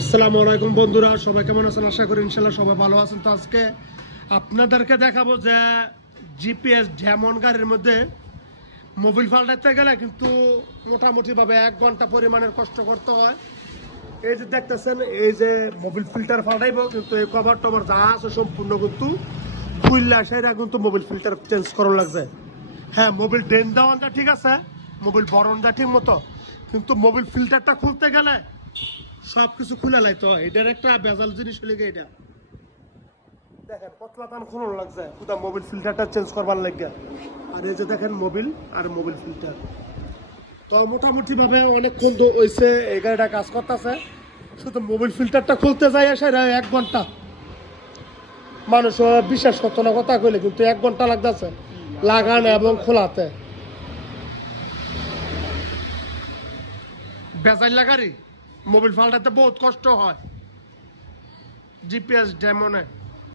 আসসালামু আলাইকুম বন্ধুরা, সবাই কেমন আছেন? আশা করি ইনশাল্লাহ সবাই ভালো আছেন। তো আজকে আপনাদেরকে দেখাবো যে জিপিএস যেমন গাড়ির মধ্যে মোবিল পাল্টাতে গেলে কিন্তু মোটামুটিভাবে 1 ঘন্টা পরিমাণের কষ্ট করতে হয়। এই যে দেখতেছেন, এই যে মোবিল ফিল্টার পাল্টাইব, কিন্তু এই কভার টভার যা আছে সম্পূর্ণ কিন্তু খুললে সেটা কিন্তু মোবিল ফিল্টার চেঞ্জ করা লাগছে। হ্যাঁ, মোবিল ড্রেন দেওয়ানটা ঠিক আছে, মোবিল বরণটা ঠিক মতো, কিন্তু মোবিল ফিল্টারটা খুলতে গেলে সবকিছু খুলে লাইতো। এটার একটা বেজাল জিনিস হলে এটা দেখেন কতলা টান খুলন লাগছে পুরো মোবিল ফিল্টারটা চেঞ্জ করবার লাগে। আর এই যে দেখেন মোবিল আর মোবিল ফিল্টার, তো মোটামুটি ভাবে অনেকক্ষণ তো হইছে এই গাড়িটা কাজ করতেছে। শুধু মোবিল ফিল্টারটা খুলতে যায় আসে 1 ঘন্টা। মানুষ বিশ্বাস করতো না কথা কইলে, কিন্তু 1 ঘন্টা লাগতেছে লাগানো এবং খোলাতে। বেজাইল লাগারি মোবিল পাল্টাতে বহুত কষ্ট হয় জিপিএস ডেমনে।